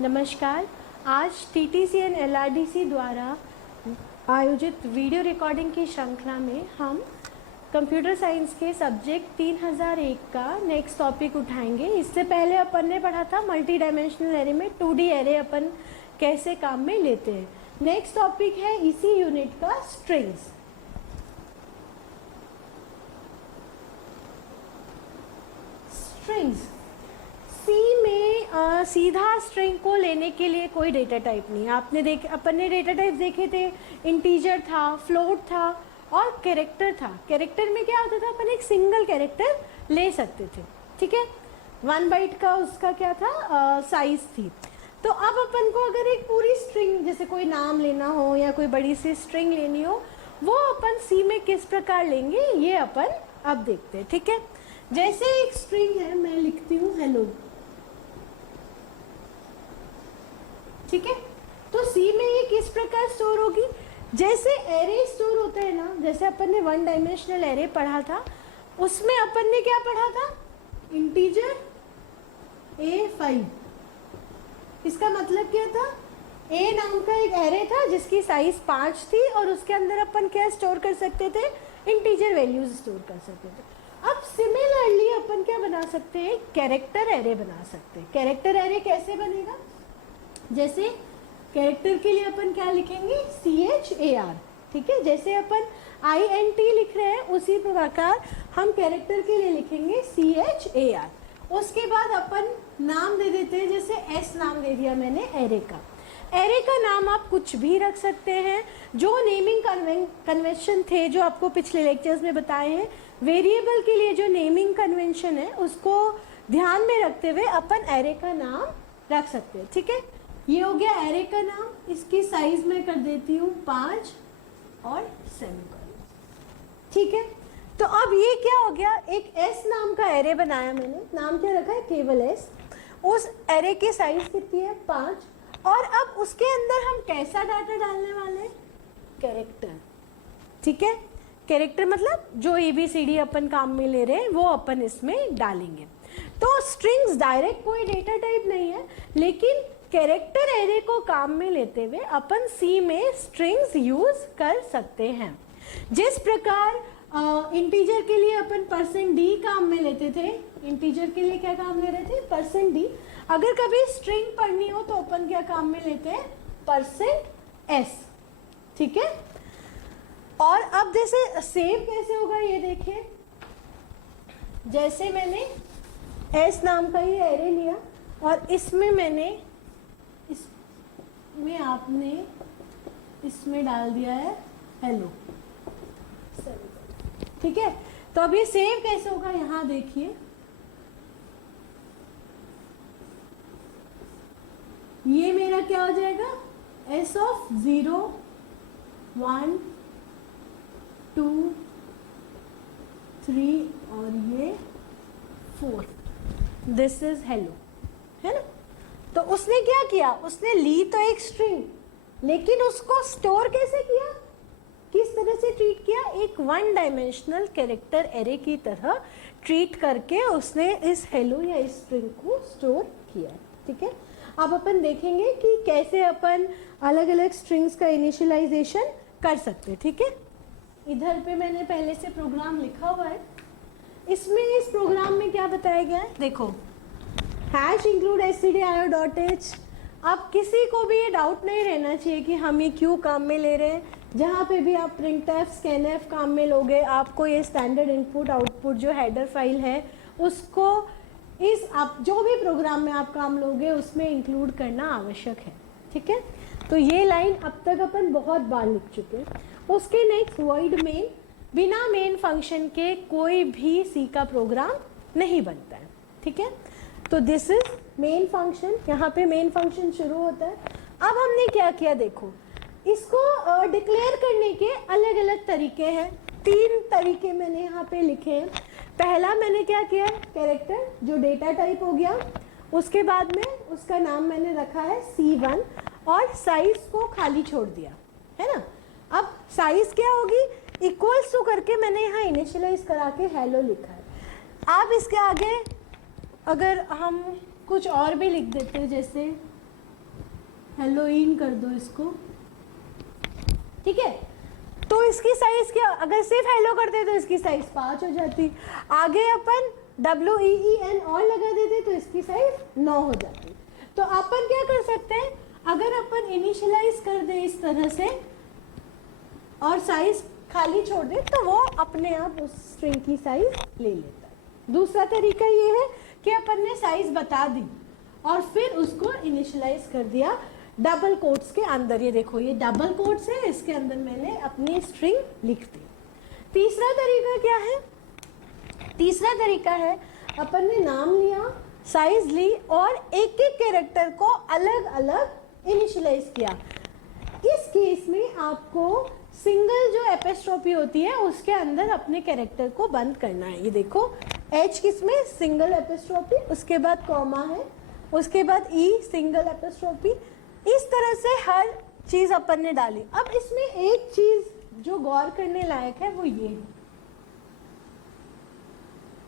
नमस्कार। आज TTC and LRDC द्वारा आयोजित वीडियो रिकॉर्डिंग की श्रृंखला में हम कंप्यूटर साइंस के सब्जेक्ट 3001 का नेक्स्ट टॉपिक उठाएंगे। इससे पहले अपन ने पढ़ा था मल्टी डायमेंशनल एरे में 2D एरे अपन कैसे काम में लेते हैं। नेक्स्ट टॉपिक है इसी यूनिट का स्ट्रिंग्स। स्ट्रिंग्स सी में सीधा स्ट्रिंग को लेने के लिए कोई डेटा टाइप नहीं है। अपन ने डेटा टाइप देखे थे, इंटीजर था, फ्लोट था और कैरेक्टर था। कैरेक्टर में क्या होता था, अपन एक सिंगल कैरेक्टर ले सकते थे, ठीक है। 1 बाइट का उसका क्या था, साइज थी। तो अब अपन को अगर एक पूरी स्ट्रिंग, जैसे कोई नाम लेना हो या कोई बड़ी सी स्ट्रिंग लेनी हो, वो अपन सी में किस प्रकार लेंगे ये अपन अब देखते हैं, ठीक है। जैसे एक स्ट्रिंग है, मैं लिखती हूँ हेलो, ठीक है। तो सी में ये किस प्रकार स्टोर होगी, जैसे एरे स्टोर होता है ना, जैसे अपन ने 1 डायमेंशनल एरे पढ़ा था, उसमें अपन ने क्या पढ़ा था, इंटीजर A5। इसका मतलब क्या था, ए नाम का एक एरे था जिसकी साइज 5 थी और उसके अंदर अपन क्या स्टोर कर सकते थे, इंटीजर वैल्यूज स्टोर कर सकते थे। अब सिमिलरली अपन क्या बना सकते हैं, कैरेक्टर एरे बना सकते हैं। कैरेक्टर एरे कैसे बनेगा, जैसे कैरेक्टर के लिए अपन क्या लिखेंगे, CHAR, ठीक है। जैसे अपन INT लिख रहे हैं उसी प्रकार हम कैरेक्टर के लिए लिखेंगे CHAR। उसके बाद अपन नाम दे देते हैं, जैसे S नाम दे दिया मैंने एरे का। एरे का नाम आप कुछ भी रख सकते हैं, जो नेमिंग कन्वेंशन थे जो आपको पिछले लेक्चर्स में बताए हैं। वेरिएबल के लिए जो नेमिंग कन्वेंशन है उसको ध्यान में रखते हुए अपन एरे का नाम रख सकते हैं, ठीक है। ये हो गया एरे का नाम। इसकी साइज मैं कर देती हूँ 5 और सेमीकोलन, ठीक है। तो अब ये क्या हो गया, एक S नाम का एरे बनाया मैंने, नाम क्या रखा है, केवल S। उस एरे की साइज कितनी है, 5। और अब उसके अंदर हम कैसा डाटा डालने वाले हैं, कैरेक्टर, ठीक है। कैरेक्टर मतलब जो ABCD अपन काम में ले रहे हैं वो अपन इसमें डालेंगे। तो स्ट्रिंग्स डायरेक्ट कोई डेटा टाइप नहीं है, लेकिन कैरेक्टर एरे को काम में लेते हुए अपन सी में स्ट्रिंग्स यूज कर सकते हैं। जिस प्रकार इंटीजर के लिए अपन %d काम में लेते थे, इंटीजर के लिए क्या काम ले रहे थे, %d। अगर कभी स्ट्रिंग पढ़नी हो तो अपन क्या काम में लेते हैं, %s, ठीक है। और अब जैसे सेव कैसे होगा ये देखिए, जैसे मैंने S नाम का ये एरे लिया और इसमें मैंने इसमें आपने इसमें डाल दिया है हेलो, ठीक है। तो अब ये सेव कैसे होगा, यहां देखिए, ये मेरा क्या हो जाएगा, S of 0 1 2 3 और ये 4, दिस इज हेलो, है ना। तो उसने क्या किया, उसने ली तो एक स्ट्रिंग, लेकिन उसको स्टोर कैसे किया, किस तरह से ट्रीट किया, एक 1 डायमेंशनल कैरेक्टर एरे की तरह ट्रीट करके उसने इस हेलो या इस स्ट्रिंग को स्टोर किया, ठीक है। अब अपन देखेंगे कि कैसे अपन अलग अलग स्ट्रिंग्स का इनिशियलाइजेशन कर सकते हैं, ठीक है। इधर पे मैंने पहले से प्रोग्राम लिखा हुआ है। इसमें इस प्रोग्राम में क्या बताया गया है, देखो, #include stdio.h। अब किसी को भी ये डाउट नहीं रहना चाहिए कि हम ये क्यों काम में ले रहे हैं। जहाँ पे भी आप printf scanf काम में लोगे, आपको ये स्टैंडर्ड इनपुट आउटपुट जो हेडर फाइल है उसको इस आप जो भी प्रोग्राम में आप काम लोगे उसमें इंक्लूड करना आवश्यक है, ठीक है। तो ये लाइन अब तक अपन बहुत बार लिख चुके हैं। उसके नेक्स्ट void मेन, बिना मेन फंक्शन के कोई भी सी का प्रोग्राम नहीं बनता है, ठीक है। तो दिस इज मेन फंक्शन, यहाँ पे मेन फंक्शन शुरू होता है। अब हमने क्या किया, देखो, इसको डिक्लेयर करने के अलग अलग तरीके हैं। 3 तरीके मैंने यहाँ पे लिखे हैं। पहला मैंने क्या किया, कैरेक्टर जो डेटा टाइप हो गया, उसके बाद में उसका नाम मैंने रखा है C1 और साइज को खाली छोड़ दिया, है ना। अब साइज क्या होगी, इक्वल्स टू करके मैंने यहाँ इनिशियलाइज करा के हेलो लिखा है। अब इसके आगे अगर हम कुछ और भी लिख देते हैं, जैसे हेलोइन कर दो इसको, ठीक है। तो इसकी साइज क्या, अगर सिर्फ हेलो करते तो इसकी साइज 5 हो जाती, आगे अपन WEEN और लगा देते तो इसकी साइज 9 हो जाती। तो अपन क्या कर सकते हैं, अगर अपन इनिशियलाइज कर दे इस तरह से और साइज खाली छोड़ दे तो वो अपने आप उस स्ट्रिंग की साइज ले लेता है। दूसरा तरीका ये है कि अपन ने साइज बता दी और फिर उसको इनिशियलाइज कर दिया डबल कोट्स के अंदर। ये देखो ये डबल कोट्स है, इसके अंदर मैंने अपनी स्ट्रिंग लिख दी। तीसरा तरीका क्या है, तीसरा तरीका है अपन ने नाम लिया, साइज ली और एक एक कैरेक्टर को अलग अलग इनिशियलाइज किया। इस केस में आपको सिंगल जो एपिस्ट्रोफी होती है उसके अंदर अपने कैरेक्टर को बंद करना है। ये देखो H किसमें, सिंगल एपिस्ट्रोफी, उसके बाद कॉमा है, उसके बाद E सिंगल एपिस्ट्रोफी, इस तरह से हर चीज अपन ने डाली। अब इसमें एक चीज जो गौर करने लायक है वो ये है,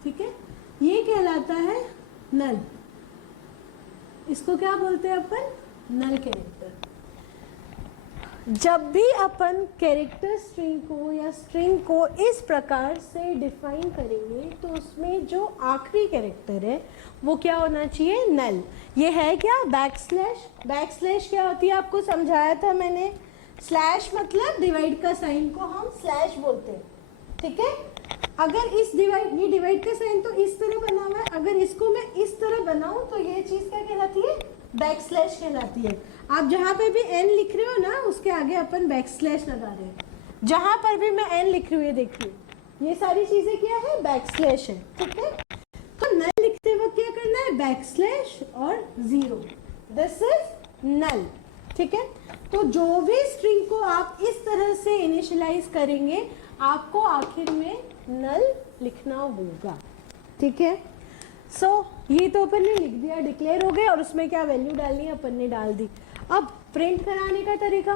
ठीक है, ये कहलाता है नल। इसको क्या बोलते हैं अपन, नल कैरेक्टर। जब भी अपन कैरेक्टर स्ट्रिंग को या स्ट्रिंग को इस प्रकार से डिफाइन करेंगे तो उसमें जो आखिरी कैरेक्टर है वो क्या होना चाहिए, नल। ये है क्या, बैकस्लैश। बैकस्लैश क्या होती है आपको समझाया था मैंने, स्लैश मतलब डिवाइड का साइन को हम स्लैश बोलते हैं, ठीक है। अगर इस डिवाइड, ये डिवाइड का साइन तो इस तरह बना हुआ है, अगर इसको मैं इस तरह बनाऊं तो ये चीज क्या कहलाती है, बैकस्लैश कहलाती है। आप जहां पे भी n लिख रहे हो ना उसके आगे अपन बैकस्लैश लगा रहे हैं। जहां पर भी मैं n लिख रही हूँ, ये देखिए ये सारी चीजें क्या है, बैकस्लैश है, ठीक है। तो नल लिखते वक्त क्या करना है, बैकस्लैश और 0, दिस इज नल, ठीक है। तो जो भी स्ट्रिंग को आप इस तरह से इनिशियलाइज करेंगे आपको आखिर में नल लिखना होगा, ठीक है। ये तो अपन ने लिख दिया, डिक्लेयर हो गए और उसमें क्या वैल्यू डालनी है अपन ने डाल दी। अब प्रिंट कराने का तरीका,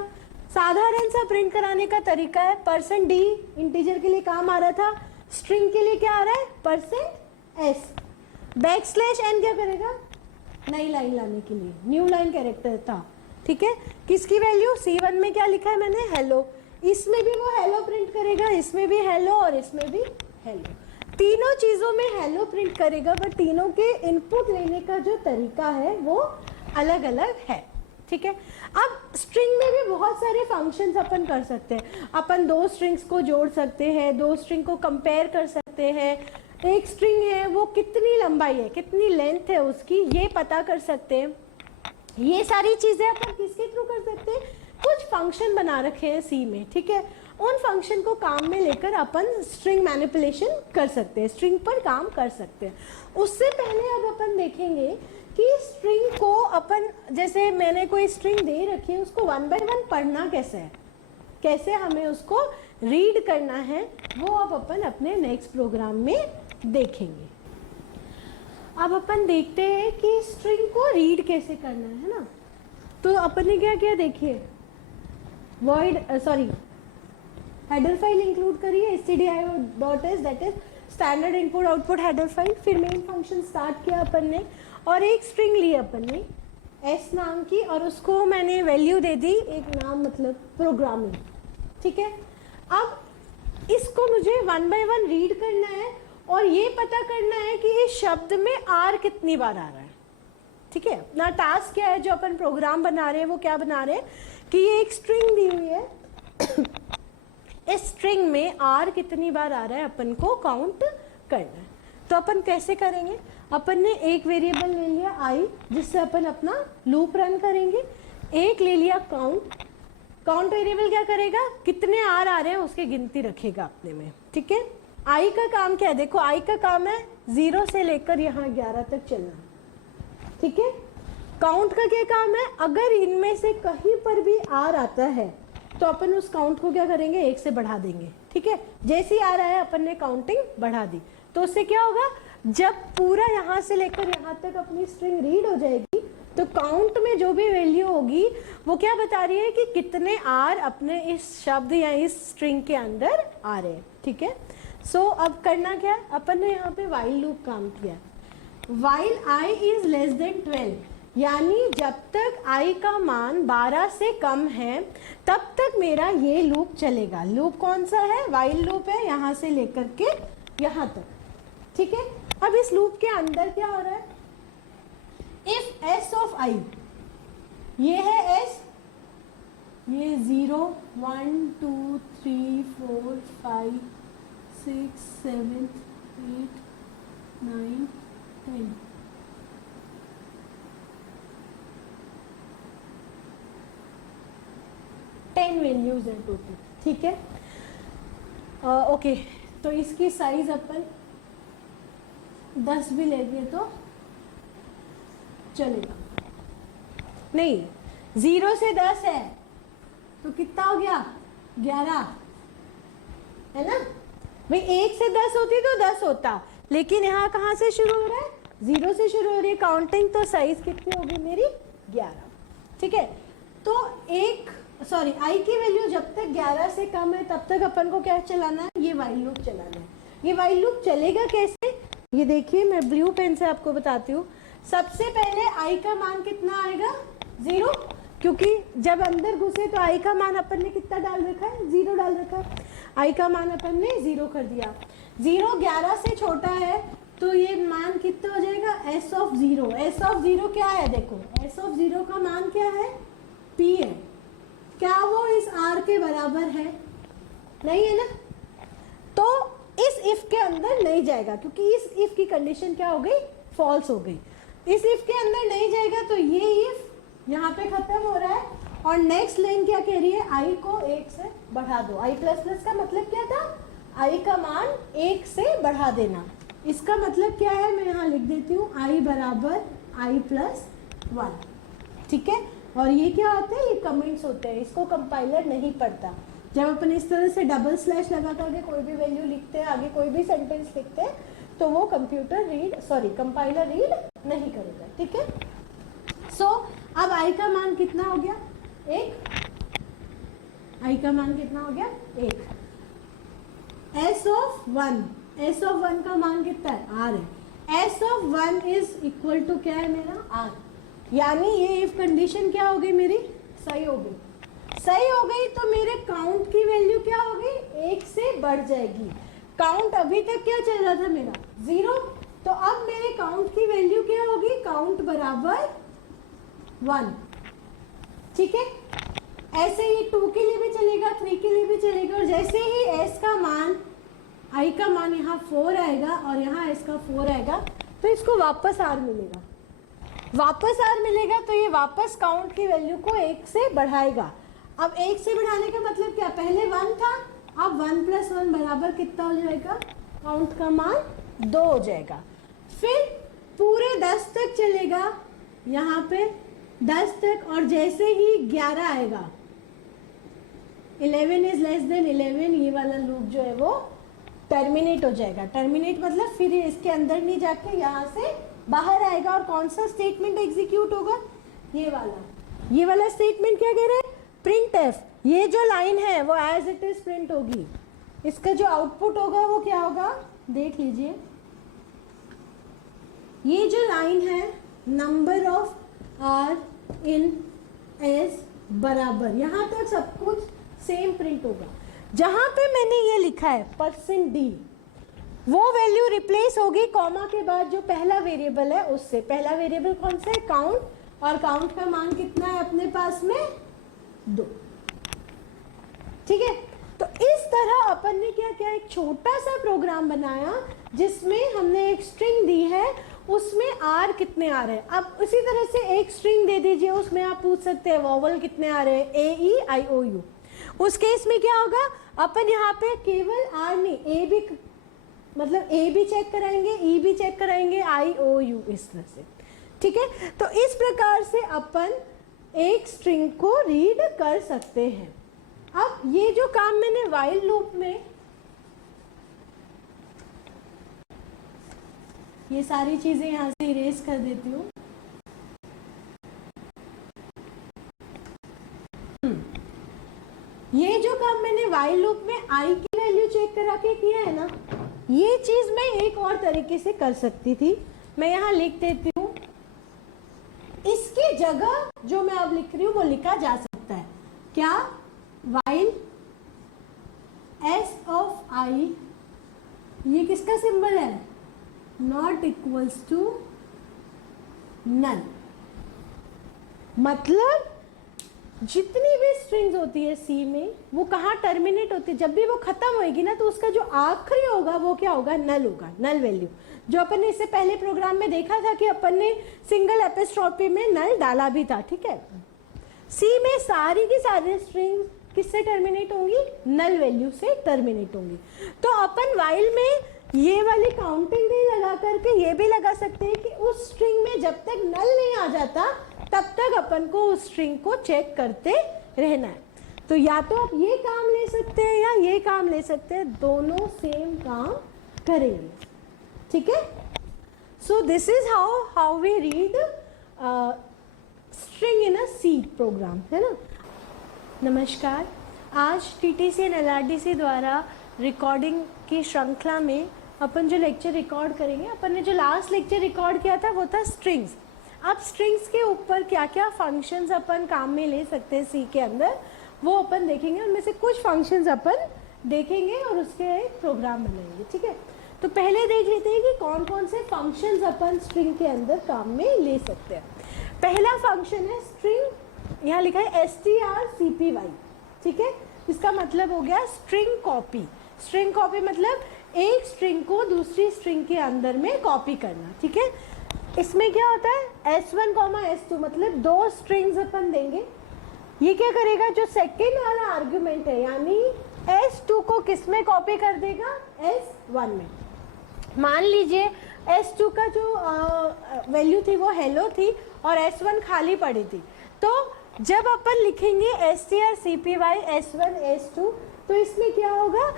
साधारण सा प्रिंट कराने का तरीका है, %d इंटीजर के लिए काम आ रहा था, स्ट्रिंग के लिए क्या आ रहा है, %s। बैकस्लैश n क्या करेगा, नई लाइन लाने के लिए, न्यू लाइन कैरेक्टर था, ठीक है। किसकी वैल्यू, C1 में क्या लिखा है मैंने, हेलो, इसमें भी वो हेलो प्रिंट करेगा, इसमें भी हेलो और इसमें भी हेलो, तीनों चीजों में हेलो प्रिंट करेगा, पर तीनों के इनपुट लेने का जो तरीका है वो अलग अलग है, ठीक है। अब स्ट्रिंग में भी बहुत सारे फंक्शंस अपन कर सकते हैं, अपन दो स्ट्रिंग्स को जोड़ सकते हैं, दो स्ट्रिंग को कंपेयर कर सकते हैं, एक स्ट्रिंग है वो कितनी लंबाई है, कितनी लेंथ है उसकी, ये पता कर सकते हैं। ये सारी चीजें अपन किसके थ्रू कर सकते हैं, कुछ फंक्शन बना रखे हैं सी में, ठीक है। उन फंक्शन को काम में लेकर अपन स्ट्रिंग मैनिपुलेशन कर सकते हैं, स्ट्रिंग पर काम कर सकते हैं। उससे पहले अब अपन देखेंगे कि स्ट्रिंग को अपन, जैसे मैंने कोई स्ट्रिंग दे रखी है उसको 1 बाय 1 पढ़ना कैसे है, कैसे हमें उसको रीड करना है, वो अब अपन अपने नेक्स्ट प्रोग्राम में देखेंगे। अब अपन देखते हैं कि स्ट्रिंग को रीड कैसे करना है ना। तो अपन ने क्या किया, देखिए void हेडर फाइल इंक्लूड करिए stdio.s, that is standard input output header file. फिर मेन फंक्शन स्टार्ट किया अपन ने और एक स्ट्रिंग ली अपन ने s नाम की और उसको मैंने वैल्यू दे दी, एक नाम मतलब प्रोग्रामिंग, ठीक है। अब इसको मुझे 1 बाय 1 रीड करना है और ये पता करना है कि इस शब्द में r कितनी बार आ रहा है, ठीक है। अपना टास्क क्या है जो अपन प्रोग्राम बना रहे हैं, वो क्या बना रहे हैं कि ये एक स्ट्रिंग दी हुई है, इस स्ट्रिंग में r कितनी बार आ रहा है अपन को काउंट करना है। तो अपन कैसे करेंगे, अपन ने एक वेरिएबल ले लिया i जिससे अपन अपना लूप रन करेंगे, एक ले लिया काउंट, काउंट वेरिएबल क्या करेगा, कितने r आ रहे हैं उसकी गिनती रखेगा अपने में, ठीक है। i का काम क्या है, देखो i का काम है 0 से लेकर यहाँ 11 तक चलना, ठीक है। काउंट का क्या काम है, अगर इनमें से कहीं पर भी r आता है तो अपन उस काउंट को क्या करेंगे, 1 से बढ़ा देंगे, ठीक है। जैसे ही आ रहा है अपन ने काउंटिंग बढ़ा दी, तो उससे क्या होगा, जब पूरा यहाँ से लेकर यहाँ तक अपनी स्ट्रिंग रीड हो जाएगी तो काउंट में जो भी वैल्यू होगी वो क्या बता रही है कि कितने r अपने इस शब्द या इस स्ट्रिंग के अंदर आ रहे हैं, ठीक है। अब करना क्या है, अपन ने यहाँ पे वाइल लूप काम किया, while I is less than 12, यानी जब तक I का मान 12 से कम है तब तक मेरा ये लूप चलेगा। लूप कौन सा है? while लूप है, यहाँ से लेकर के यहाँ तक, ठीक है। अब इस लूप के अंदर क्या हो रहा है? इफ s ऑफ I, ये है s, ये 0 1 2 3 4 5 6 7 8 9 10, 10 वैल्यूज है टोटल, ठीक है। ओके, तो इसकी साइज अपन 10 भी लेंगे तो चलेगा। नहीं, 0 से 10 है तो कितना हो गया? 11, है ना भाई। 1 से 10 होती तो 10 होता, लेकिन यहाँ कहाँ से शुरू हो रहा है? 0 से शुरू हो रही है काउंटिंग, तो साइज कितनी होगी मेरी? 11, ठीक है। तो आई की वैल्यू जब तक 11 से कम है तब तक अपन को क्या चलाना है? ये वाइल लूप चलाना है। ये वाइल लूप चलेगा कैसे? ये देखिए, मैं ब्लू पेन से आपको बताती हूँ। सबसे पहले आई का मान कितना आएगा? 0, क्योंकि जब अंदर घुसे तो आई का मान अपन ने कितना डाल रखा है? 0 डाल रखा है। आई का मान अपन ने 0 कर दिया। 0 11 से छोटा है तो ये मान कितना हो जाएगा? s of 0। s ऑफ 0 क्या है? देखो, s ऑफ 0 का मान क्या है? p है। क्या वो इस r के बराबर है? नहीं है ना, तो इस इफ के अंदर नहीं जाएगा, क्योंकि इस इफ की कंडीशन क्या हो गई? फॉल्स हो गई। इस इफ के अंदर नहीं जाएगा तो ये इफ यहाँ पे खत्म हो रहा है। और नेक्स्ट लाइन क्या कह रही है? i को 1 से बढ़ा दो। i प्लस प्लस का मतलब क्या था? i का मान 1 से बढ़ा देना। इसका मतलब क्या है? मैं यहाँ लिख देती हूँ, i बराबर i प्लस 1, ठीक है। और ये क्या होते हैं? ये कमेंट्स होते हैं, इसको कंपाइलर नहीं पढ़ता। जब अपन इस तरह से डबल स्लैश लगा करके कोई भी वैल्यू लिखते हैं, आगे कोई भी सेंटेंस लिखते हैं, तो वो कंपाइलर रीड नहीं करेगा, ठीक है। सो अब i का मान कितना हो गया? 1। i का मान कितना हो गया? 1। s ऑफ 1 का मान कितना है? r है। s of 1 is equal to क्या है मेरा? r। यानी ये इफ कंडीशन क्या हो गई मेरी? सही हो गई। सही हो गई तो मेरे काउंट की वैल्यू क्या हो गई? 1 से बढ़ जाएगी। काउंट अभी तक क्या चल रहा था मेरा? 0। तो अब मेरे काउंट की वैल्यू क्या होगी? काउंट बराबर 1, ठीक है। ऐसे ही 2 के लिए भी चलेगा, 3 के लिए भी चलेगा। और जैसे ही s का मान, i का मान यहाँ 4 आएगा और यहाँ s का 4 आएगा, तो इसको वापस r मिलेगा। वापस r मिलेगा तो ये वापस काउंट की वैल्यू को 1 से बढ़ाएगा। अब 1 से बढ़ाने का मतलब क्या? पहले 1 था, अब 1 + 1 बराबर कितना हो जाएगा? काउंट का मान 2 हो जाएगा। फिर पूरे 10 तक चलेगा, यहाँ पे 10 तक, और जैसे ही 11 आएगा, 11 इज लेस देन 11, ये वाला लूप जो है वो टर्मिनेट हो जाएगा। टर्मिनेट मतलब फिर इसके अंदर नहीं जाके यहाँ से बाहर आएगा। और कौन सा स्टेटमेंट एग्जीक्यूट होगा? ये वाला स्टेटमेंट क्या कह रहा है? Print F. ये जो लाइन है वो एज इट इज प्रिंट होगी। इसका जो आउटपुट होगा वो क्या होगा? देख लीजिए, ये जो लाइन है, number of r in s बराबर, यहाँ तक सब कुछ सेम प्रिंट होगा। जहाँ पे मैंने ये लिखा है %d, वो वैल्यू रिप्लेस होगी कॉमा के बाद जो पहला वेरिएबल है उससे। पहला वेरिएबल कौन सा है? काउंट। और काउंट का मान कितना है अपने पास में? 2, ठीक है। तो इस तरह अपन ने क्या किया? एक छोटा सा प्रोग्राम बनाया जिसमें हमने एक स्ट्रिंग दी है, उसमें r कितने आ रहे हैं। अब उसी तरह से एक स्ट्रिंग दे दीजिए, उसमें आप पूछ सकते हैं वॉवल कितने आ रहे हैं, a e i o u। उस केस में क्या होगा? अपन यहाँ पे केवल r नहीं, a भी, मतलब a भी चेक कराएंगे, e भी चेक कराएंगे, i o u, इस तरह से, ठीक है। तो इस प्रकार से अपन एक स्ट्रिंग को रीड कर सकते हैं। अब ये जो काम मैंने व्हाइल लूप में, ये सारी चीजें यहाँ से इरेज कर देती हूँ। ये जो काम मैंने व्हाइल लूप में i की वैल्यू चेक करा के किया है ना, ये चीज मैं एक और तरीके से कर सकती थी। मैं यहाँ लिख देती हूँ, इसकी जगह जो मैं अब लिख रही हूँ वो लिखा जा सकता है क्या, वाइल एस ऑफ आई, ये किसका सिंबल है, नॉट इक्वल्स टू नल। मतलब जितनी भी स्ट्रिंग्स होती है सी में वो कहाँ टर्मिनेट होती है, जब भी वो खत्म होएगी ना तो उसका जो आखिरी होगा वो क्या होगा, नल होगा, नल वैल्यू। जो अपन ने इससे पहले प्रोग्राम में देखा था कि अपन ने सिंगल एपिस्ट्रॉफी में नल डाला भी था, ठीक है। सी में सारी की सारी स्ट्रिंग्स किससे टर्मिनेट होंगी, नल वैल्यू से टर्मिनेट होंगी। तो अपन वाइल में ये वाली काउंटिंग नहीं लगा करके ये भी लगा सकते हैं कि उस स्ट्रिंग में जब तक नल नहीं आ जाता तब तक अपन को उस स्ट्रिंग को चेक करते रहना है। तो या तो आप ये काम ले सकते हैं या ये काम ले सकते हैं, दोनों सेम काम करेंगे, ठीक है। So this is how we read string in a C program, है ना। नमस्कार, आज टीटीसी एंड एलआरडीसी द्वारा रिकॉर्डिंग की श्रृंखला में अपन जो लेक्चर रिकॉर्ड करेंगे, अपन ने जो लास्ट लेक्चर रिकॉर्ड किया था वो था स्ट्रिंग्स। अब स्ट्रिंग्स के ऊपर क्या क्या फंक्शंस अपन काम में ले सकते हैं सी के अंदर, वो अपन देखेंगे। उनमें से कुछ फंक्शंस अपन देखेंगे और उसके एक प्रोग्राम बनाएंगे, ठीक है। तो पहले देख लेते हैं कि कौन कौन से फंक्शंस अपन स्ट्रिंग के अंदर काम में ले सकते हैं। पहला फंक्शन है स्ट्रिंग, यहाँ लिखा है strcpy, ठीक है। इसका मतलब हो गया स्ट्रिंग कॉपी। स्ट्रिंग कॉपी मतलब एक स्ट्रिंग को दूसरी स्ट्रिंग के अंदर में कॉपी करना, ठीक है। इसमें क्या होता है, S1, S2 मतलब दो स्ट्रिंग्स अपन देंगे। ये क्या करेगा, जो सेकेंड वाला आर्ग्यूमेंट है यानी S2 को किस में कॉपी कर देगा, S1 में। मान लीजिए S2 का जो वैल्यू थी वो हेलो थी और S1 खाली पड़ी थी, तो जब अपन लिखेंगे strcpy S1 S2 तो इसमें क्या होगा,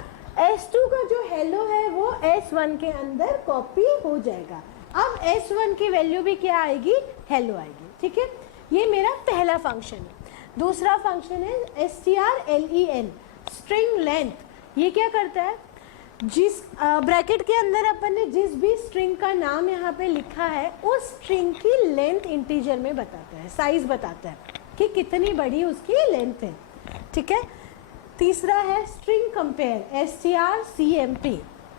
S2 का जो हेलो है वो S1 के अंदर कॉपी हो जाएगा। अब S1 की वैल्यू भी क्या आएगी, हेलो आएगी, ठीक है। ये मेरा पहला फंक्शन है। दूसरा फंक्शन है strlen, स्ट्रिंग लेंथ। ये क्या करता है, जिस ब्रैकेट के अंदर अपन ने जिस भी स्ट्रिंग का नाम यहाँ पे लिखा है उस स्ट्रिंग की लेंथ इंटीजर में बताता है, साइज बताता है कि कितनी बड़ी उसकी लेंथ है, ठीक है। तीसरा है स्ट्रिंग कंपेयर, strcmp,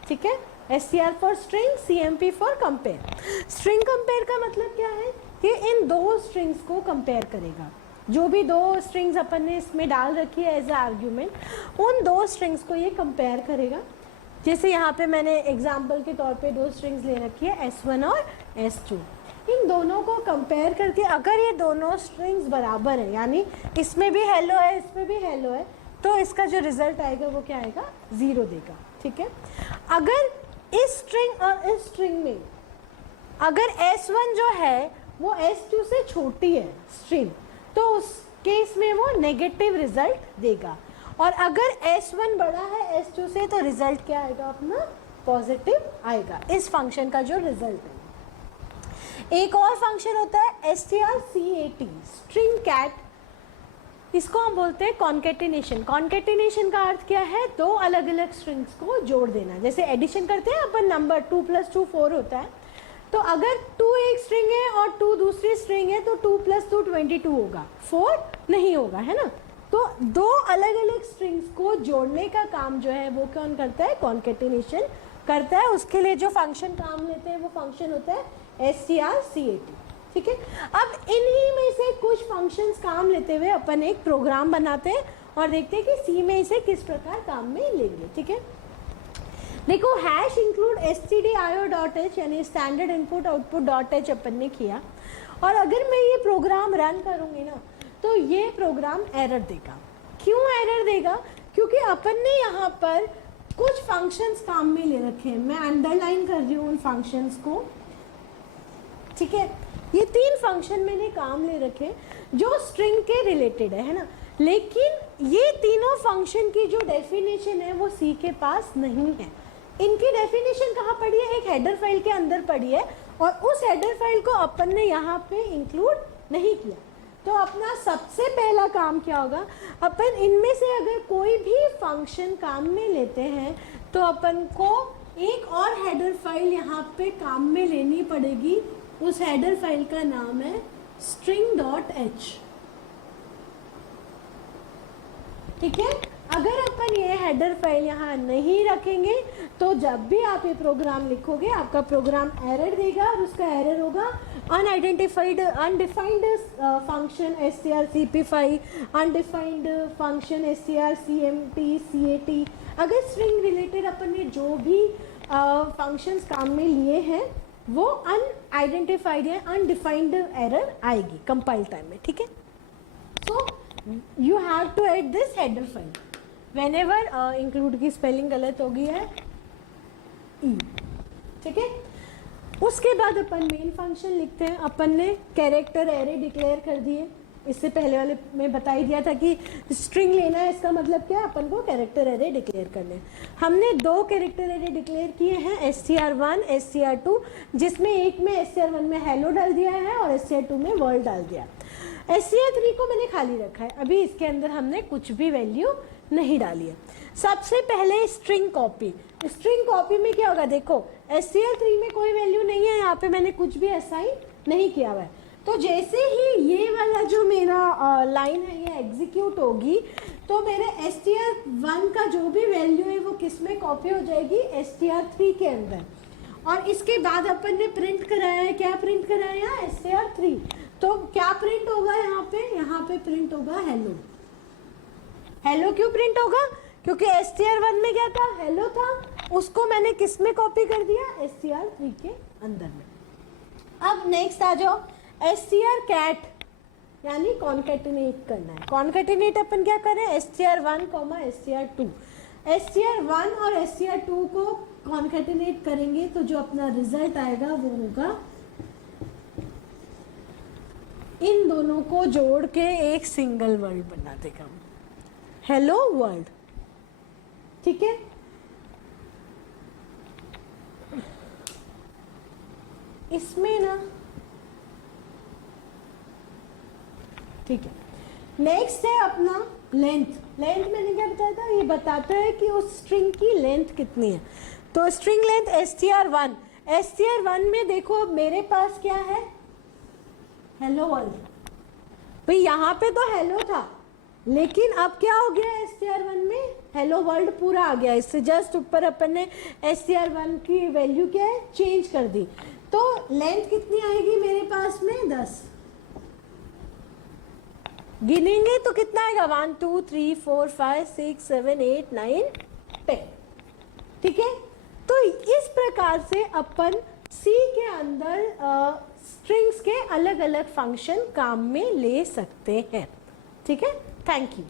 ठीक है। str for string, cmp for compare. String compare का मतलब क्या है कि इन दो स्ट्रिंग्स को कंपेयर करेगा। जो भी दो स्ट्रिंग्स अपन ने इसमें डाल रखी है एज ए आर्ग्यूमेंट, उन दो स्ट्रिंग्स को ये कंपेयर करेगा। जैसे यहाँ पे मैंने एग्जाम्पल के तौर पे दो स्ट्रिंग्स ले रखी है S1 और S2। इन दोनों को कंपेयर करके अगर ये दोनों स्ट्रिंग्स बराबर है यानी इसमें भी हेलो है इसमें भी हेलो है, तो इसका जो रिजल्ट आएगा वो क्या आएगा, 0 देगा, ठीक है। अगर इस स्ट्रिंग और इस स्ट्रिंग में अगर S1 जो है वो S2 से छोटी है स्ट्रिंग, तो उस केस में वो नेगेटिव रिजल्ट देगा। और अगर S1 बड़ा है S2 से तो रिजल्ट क्या आएगा, अपना पॉजिटिव आएगा। इस फंक्शन का जो रिजल्ट है। एक और फंक्शन होता है strcat, स्ट्रिंग कैट। इसको हम बोलते हैं कॉन्केटिनेशन। कॉन्केटिनेशन का अर्थ क्या है, दो अलग अलग स्ट्रिंग्स को जोड़ देना। जैसे एडिशन करते हैं अपन, नंबर 2 + 2 4 होता है, तो अगर 2 एक स्ट्रिंग है और 2 दूसरी स्ट्रिंग है तो 2 + 2 22 होगा, 4 नहीं होगा, है ना। तो दो अलग अलग स्ट्रिंग्स को जोड़ने का काम जो है वो कौन करता है, कॉन्केटिनेशन करता है। उसके लिए जो फंक्शन काम लेते हैं वो फंक्शन होता है strcat, ठीक है। अब इन्हीं में से कुछ फंक्शंस काम लेते हुए अपन एक प्रोग्राम बनाते हैं और देखते हैं कि सी में इसे किस प्रकार काम में लेंगे, ठीक है। देखो हैश इंक्लूड stdio.h यानी स्टैंडर्ड इनपुट आउटपुट .h अपन ने किया, और अगर मैं ये प्रोग्राम रन करूँगी ना तो ये प्रोग्राम एरर देगा। क्यों एरर देगा, क्योंकि अपन ने यहाँ पर कुछ फंक्शंस काम में ले रखे हैं। मैं अंडरलाइन कर रही हूँ उन फंक्शंस को, ठीक है। ये 3 फंक्शन मैंने काम ले रखे जो स्ट्रिंग के रिलेटेड है ना, लेकिन ये तीनों फंक्शन की जो डेफिनेशन है वो सी के पास नहीं है। इनकी डेफिनेशन कहाँ पड़ी है, एक हेडर फाइल के अंदर पड़ी है, और उस हेडर फाइल को अपन ने यहाँ पे इंक्लूड नहीं किया। तो अपना सबसे पहला काम क्या होगा, अपन इनमें से अगर कोई भी फंक्शन काम में लेते हैं तो अपन को एक और हेडर फाइल यहाँ पे काम में लेनी पड़ेगी, उस हेडर फाइल का नाम है string.h। ठीक है, अगर अपन ये हेडर फाइल यहाँ नहीं रखेंगे तो जब भी आप ये प्रोग्राम लिखोगे आपका प्रोग्राम एरर देगा, और उसका एरर होगा unidentified undefined function strcpy, undefined function strcmp अगर स्ट्रिंग रिलेटेड अपन ने जो भी फंक्शंस काम में लिए हैं वो अनआइडेंटिफाइड या अनडिफाइंड एरर आएगी कंपाइल टाइम में। ठीक है, so you have to add this header file whenever include की स्पेलिंग गलत हो गई है ई। ठीक है, उसके बाद अपन मेन फंक्शन लिखते हैं। अपन ने कैरेक्टर एरे डिक्लेयर कर दिए, इससे पहले वाले में बता ही दिया था कि स्ट्रिंग लेना है, इसका मतलब क्या है, अपन को कैरेक्टर एरे डिक्लेयर करने हैं। हमने 2 कैरेक्टर एरे डिक्लेयर किए हैं, str1 str2, जिसमें एक में str1 में हेलो डाल दिया है और str2 में वर्ल्ड डाल दिया। str3 को मैंने खाली रखा है, अभी इसके अंदर हमने कुछ भी वैल्यू नहीं डाली है। सबसे पहले स्ट्रिंग कॉपी। स्ट्रिंग कॉपी में क्या होगा, देखो str3 में कोई वैल्यू नहीं है, यहाँ पे मैंने कुछ भी असाइन नहीं किया हुआ है। तो जैसे ही ये वाला जो मेरा लाइन है ये एग्जीक्यूट होगी तो मेरे str1 का जो भी वैल्यू है वो किस में कॉपी हो जाएगी, str3 के अंदर। और इसके बाद अपन ने प्रिंट कराया है, क्या प्रिंट कराया, str3। तो क्या प्रिंट होगा यहाँ पे प्रिंट होगा हेलो। हेलो क्यों प्रिंट होगा, क्योंकि str1 में क्या था, हेलो था, उसको मैंने किस में कॉपी कर दिया, str3 के अंदर में। अब नेक्स्ट आ जाओ, strcat यानी कॉन्केटिनेट करना है। कॉन्केटिनेट अपन क्या करें, str1, str2। str1 और str2 को कॉन्केटिनेट करेंगे तो जो अपना रिजल्ट आएगा वो होगा, इन दोनों को जोड़ के एक सिंगल वर्ड बना देगा, हेलो वर्ल्ड। ठीक है, इसमें ना, ठीक है, नेक्स्ट है अपना लेंथ। लेंथ मैंने क्या बताया था, ये बताता है कि उस स्ट्रिंग की लेंथ कितनी है। तो स्ट्रिंग लेंथ str1, str1 में देखो मेरे पास क्या है, हेलो वर्ल्ड। भाई यहाँ पे तो हेलो था, लेकिन अब क्या हो गया, str1 में हेलो वर्ल्ड पूरा आ गया। इससे जस्ट ऊपर अपन ने str1 की वैल्यू क्या है, चेंज कर दी। तो लेंथ कितनी आएगी मेरे पास में, 10। गिनेंगे तो कितना आएगा, 1 2 3 4 5 6 7 8 9 10। ठीक है, तो इस प्रकार से अपन C के अंदर स्ट्रिंग्स के अलग अलग फंक्शन काम में ले सकते हैं। ठीक है, थैंक यू।